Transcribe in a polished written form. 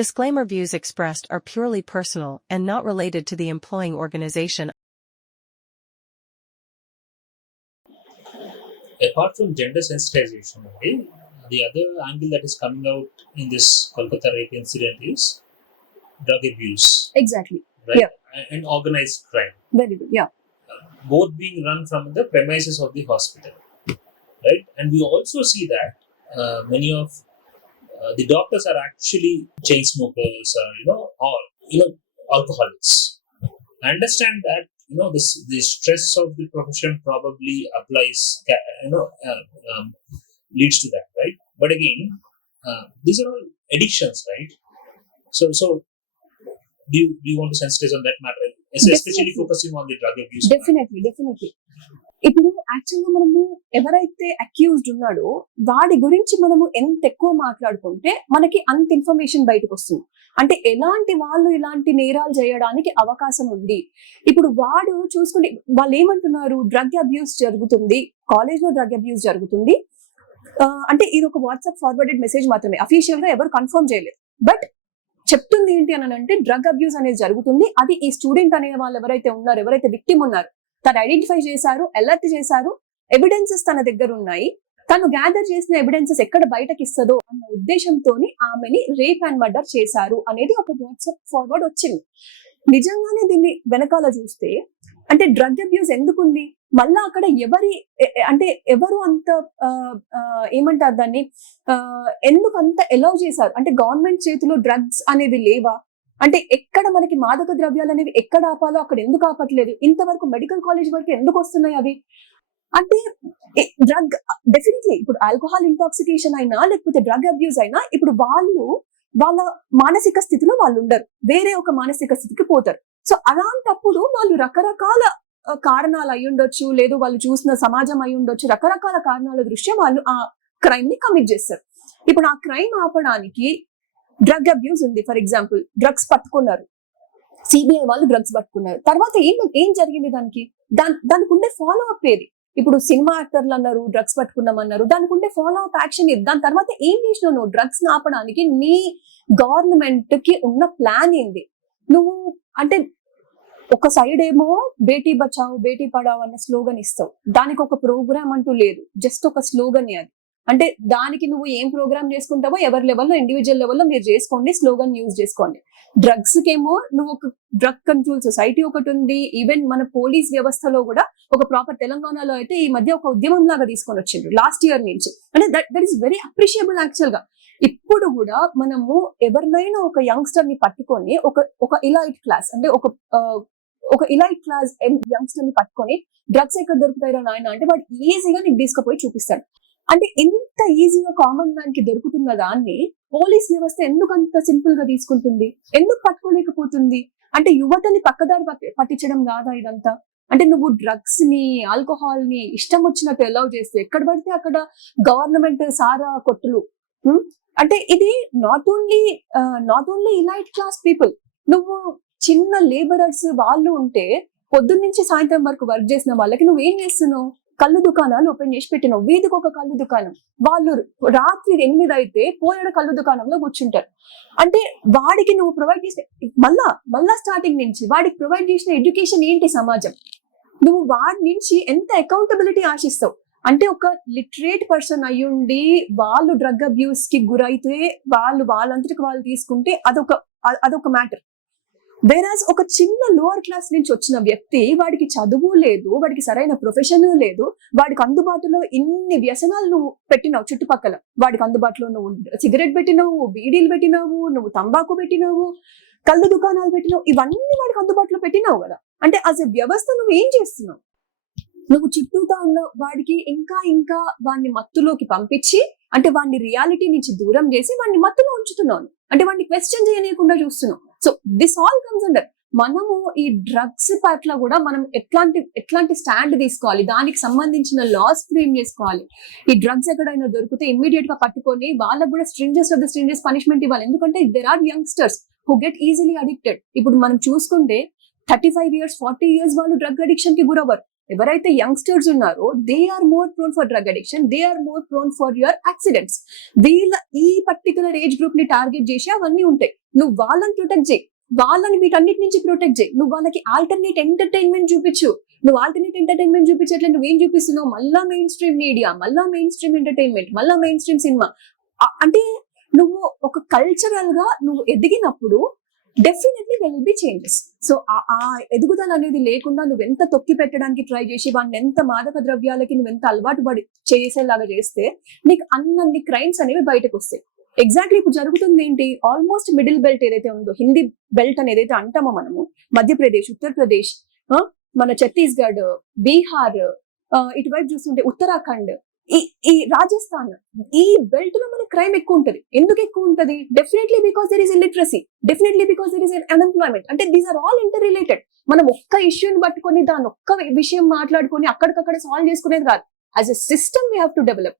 Disclaimer: views expressed are purely personal and not related to the employing organization. Apart from gender sensitization, okay, the other angle that is coming out in this Kolkata rape incident is drug abuse. Exactly. Right? Yeah. And organized crime. Very good. Yeah. Both being run from the premises of the hospital. Right? And we also see that many of the doctors are actually chain smokers, or alcoholics. I understand that the stress of the profession probably applies, leads to that, right? But again, these are all addictions, right? So do you want to sensitize on that matter, especially focusing on the drug abuse? Definitely. ఇప్పుడు యాక్చువల్గా మనము ఎవరైతే accused ఉన్నాడో వాడి గురించి మనము ఎంత ఎక్కువ మాట్లాడుకుంటే మనకి అంత ఇన్ఫర్మేషన్ బయటకు వస్తుంది. అంటే ఎలాంటి వాళ్ళు ఇలాంటి నేరాలు చేయడానికి అవకాశం ఉంది. ఇప్పుడు వాడు చూసుకుంటే వాళ్ళు ఏమంటున్నారు, డ్రగ్ అబ్యూస్ జరుగుతుంది, కాలేజ్ లో డ్రగ్ అబ్యూస్ జరుగుతుంది అంటే ఇది ఒక వాట్సాప్ ఫార్వర్డెడ్ మెసేజ్ మాత్రమే, అఫీషియల్ గా ఎవరు కన్ఫర్మ్ చేయలేదు. బట్ చెప్తుంది ఏంటి అని అంటే డ్రగ్ అబ్యూస్ అనేది జరుగుతుంది, అది ఈ స్టూడెంట్ అనే వాళ్ళు ఎవరైతే ఉన్నారో, ఎవరైతే విక్టిమ్ ఉన్నారో తను ఐడెంటిఫై చేశారు, అలర్ట్ చేశారు, ఎవిడెన్సెస్ తన దగ్గర ఉన్నాయి, తను గ్యాదర్ చేసిన ఎవిడెన్సెస్ ఎక్కడ బయటకి ఇస్తుందో అన్న ఉద్దేశంతో ఆమెని రేప్ అండ్ మర్డర్ చేశారు అనేది ఒక వాట్సాప్ ఫార్వర్డ్ వచ్చింది. నిజంగానే దీన్ని వెనకాల చూస్తే అంటే డ్రగ్ అబ్యూస్ ఎందుకుంది, మళ్ళా అక్కడ ఎవరు అంత ఏమంటారు దాన్ని, ఎందుకు అంత ఎలౌ చేశారు అంటే గవర్నమెంట్ చేతిలో డ్రగ్స్ అనేవి లేవా, అంటే ఎక్కడ మనకి మాదక ద్రవ్యాలు అనేవి ఎక్కడ ఆపాలో అక్కడ ఎందుకు ఆపట్లేదు, ఇంతవరకు మెడికల్ కాలేజ్ వరకు ఎందుకు వస్తున్నాయి అవి అంటే డ్రగ్ డెఫినెట్లీ ఇప్పుడు ఆల్కహాల్ ఇంటాక్సికేషన్ అయినా లేకపోతే డ్రగ్ అబ్యూస్ అయినా ఇప్పుడు వాళ్ళ మానసిక స్థితిలో వాళ్ళు ఉండరు, వేరే ఒక మానసిక స్థితికి పోతారు. సో అలాంటప్పుడు వాళ్ళు రకరకాల కారణాలు అయి ఉండొచ్చు, లేదు వాళ్ళు చూసిన సమాజం అయి ఉండొచ్చు, రకరకాల కారణాల దృష్ట్యా వాళ్ళు ఆ క్రైమ్ ని కమిట్ చేస్తారు. ఇప్పుడు ఆ క్రైమ్ ఆపడానికి డ్రగ్ అబ్యూస్ ఉంది, ఫర్ ఎగ్జాంపుల్ డ్రగ్స్ పట్టుకున్నారు, సిబిఐ వాళ్ళు డ్రగ్స్ పట్టుకున్నారు, తర్వాత ఏం జరిగింది దానికి ఉండే ఫాలో అప్ ఏది, ఇప్పుడు సినిమా యాక్టర్లు అన్నారు డ్రగ్స్ పట్టుకున్నామన్నారు, దానికి ఉండే ఫాలో అప్ యాక్షన్ ఏది, దాని తర్వాత ఏం చేసినావు నువ్వు డ్రగ్స్ ఆపడానికి, నీ గవర్నమెంట్ కి ఉన్న ప్లాన్ ఏంది, నువ్వు అంటే ఒక సైడ్ ఏమో బేటీ బచావ్ బేటీ పడావ్ అన్న స్లోగన్ ఇస్తావు, దానికి ఒక ప్రోగ్రామ్ అంటూ లేదు, జస్ట్ ఒక స్లోగన్ అది, అంటే దానికి నువ్వు ఏం ప్రోగ్రామ్ చేసుకుంటావో ఎవరి లెవెల్లో ఇండివిజువల్ లెవెల్లో మీరు చేసుకోండి, స్లోగన్ యూజ్ చేసుకోండి. డ్రగ్స్ కేమో నువ్వు ఒక డ్రగ్ కంట్రోల్ సొసైటీ ఒకటి ఉంది, ఈవెన్ మన పోలీస్ వ్యవస్థలో కూడా ఒక ప్రాపర్, తెలంగాణలో అయితే ఈ మధ్య ఒక ఉద్యమం లాగా తీసుకొని వచ్చిండ్రు లాస్ట్ ఇయర్ నుంచి, అంటే that is very appreciable actual గా. ఇప్పుడు కూడా మనము ఎవరినైనా ఒక యంగ్స్టర్ ని పట్టుకొని ఒక ఇలైట్ క్లాస్ అంటే ఒక ఇలైట్ క్లాస్ యంగ్స్టర్ ని పట్టుకొని డ్రగ్స్ ఎక్కడ దొరుకుతాయో నాయన అంటే వాడు ఈజీగా నీకు తీసుకుపోయి చూపిస్తాడు. అంటే ఇంత ఈజీగా కామన్ మ్యాన్ కి దొరుకుతున్న దాన్ని పోలీస్ వ్యవస్థ ఎందుకు అంత సింపుల్ గా తీసుకుంటుంది, ఎందుకు పట్టుకోలేకపోతుంది, అంటే యువతని పక్కదారి పట్టించడం కాదా ఇదంతా, అంటే నువ్వు డ్రగ్స్ ని ఆల్కహాల్ ని ఇష్టం వచ్చినట్టు అలౌ చేస్తే ఎక్కడ పడితే అక్కడ గవర్నమెంట్ సారా కొట్టులు, అంటే ఇది not only elite class people, నువ్వు చిన్న లేబరర్స్ వాళ్ళు ఉంటే పొద్దున్న నుంచి సాయంత్రం వరకు వర్క్ చేసిన వాళ్ళకి నువ్వు ఏం చేస్తున్నావు, కళ్ళు దుకాణాలు ఓపెన్ చేసి పెట్టినావు, వీధికి ఒక కళ్ళు దుకాణం, వాళ్ళు రాత్రి 8 అయితే పోయాడు కళ్ళు దుకాణంలో కూర్చుంటారు. అంటే వాడికి నువ్వు ప్రొవైడ్ చేసిన మళ్ళా స్టార్టింగ్ నుంచి వాడికి ప్రొవైడ్ చేసిన ఎడ్యుకేషన్ ఏంటి, సమాజం, నువ్వు వాడి నుంచి ఎంత అకౌంటబిలిటీ ఆశిస్తావు, అంటే ఒక లిటరేట్ పర్సన్ అయ్యుండి వాళ్ళు డ్రగ్ అబ్యూస్ కి గురైతే వాళ్ళంతటికి వాళ్ళు తీసుకుంటే అదొక మ్యాటర్. వేరాజ్ ఒక చిన్న లోవర్ క్లాస్ నుంచి వచ్చిన వ్యక్తి, వాడికి చదువు లేదు, వాడికి సరైన ప్రొఫెషన్ లేదు, వాడికి అందుబాటులో ఇన్ని వ్యసనాలు నువ్వు పెట్టినావు, చుట్టుపక్కల వాడికి అందుబాటులో నువ్వు సిగరెట్ పెట్టినావు, బీడీలు పెట్టినావు, నువ్వు తంబాకు పెట్టినావు, కళ్ళు దుకాణాలు పెట్టినావు, ఇవన్నీ వాడికి అందుబాటులో పెట్టినావు కదా, అంటే యాజ్ ఎ వ్యవస్థ నువ్వు ఏం చేస్తున్నావు, నువ్వు చుట్టూతా ఉన్న వాడికి ఇంకా వాడిని మత్తులోకి పంపించి, అంటే వాడిని రియాలిటీ నుంచి దూరం చేసి వాడిని మత్తులో ఉంచుతున్నావు, అంటే వాడిని క్వశ్చన్ చేయనీయకుండా చూస్తున్నావు. So this all comes under. మనము ఈ డ్రగ్స్ పట్ల కూడా మనం ఎట్లాంటి స్టాండ్ తీసుకోవాలి, దానికి సంబంధించిన లాస్ ఫ్రేమ్ చేసుకోవాలి. ఈ డ్రగ్స్ ఎక్కడైనా దొరికితే ఇమ్మీడియట్ గా పట్టుకొని వాళ్ళకు కూడా స్ట్రింజెస్ పనిష్మెంట్ ఇవ్వాలి, ఎందుకంటే there are youngsters who get easily addicted. ఇప్పుడు మనం చూసుకుంటే 35 years 40 years వాళ్ళు డ్రగ్ అడిక్షన్ కి గురవ్వరు, ఎవరైతే యంగ్స్టర్స్ ఉన్నారో they are more prone for drug addiction, they are more prone for your accidents. వీళ్ళ ఈ పర్టికులర్ ఏజ్ గ్రూప్ ని టార్గెట్ చేసి అవన్నీ ఉంటాయి. నువ్వు వాళ్ళని ప్రొటెక్ట్ చేయి, వాళ్ళని వీటన్నిటి నుంచి ప్రొటెక్ట్ చేయి. నువ్వు వాళ్ళకి ఆల్టర్నేట్ ఎంటర్టైన్మెంట్ చూపించు. నువ్వు ఆల్టర్నేట్ ఎంటర్టైన్మెంట్ చూపించట్లే, నువ్వేం చూపిస్తున్నావు? మళ్ళా మెయిన్ స్ట్రీమ్ మీడియా, మళ్ళా మెయిన్ స్ట్రీమ్ ఎంటర్టైన్మెంట్, మళ్ళా మెయిన్ స్ట్రీమ్ సినిమా. అంటే నువ్వు ఒక కల్చరల్ గా నువ్వు ఎదిగినప్పుడు definitely there will be changes. So ఆ ఎదుగుదల అనేది లేకుండా నువ్వు ఎంత తొక్కి పెట్టడానికి ట్రై చేసి వాడిని ఎంత మాదక ద్రవ్యాలకి నువ్వు ఎంత అలవాటు పడి చేసేలాగా చేస్తే నీకు అన్ని క్రైమ్స్ అనేవి బయటకు వస్తాయి. ఎగ్జాక్ట్లీ ఇప్పుడు జరుగుతుంది ఏంటి? ఆల్మోస్ట్ మిడిల్ బెల్ట్ ఏదైతే ఉందో, హిందీ బెల్ట్ అని ఏదైతే అంటామో మనము, మధ్యప్రదేశ్, ఉత్తరప్రదేశ్, మన ఛత్తీస్గఢ్, బీహార్, ఇటువైపు చూస్తుంటే ఉత్తరాఖండ్, ఈ రాజస్థాన్, ఈ బెల్ట్ లో మన క్రైమ్ ఎక్కువ ఉంటది. ఎందుకు ఎక్కువ ఉంటది? Definitely because there is illiteracy, definitely because there is unemployment. అంటే these are all interrelated. మనం ఒక్క ఇష్యూని పట్టుకొని దాని ఒక్క విషయం మాట్లాడుకొని అక్కడికక్కడ సాల్వ్ చేసుకునేది కాదు. As a system we have to develop.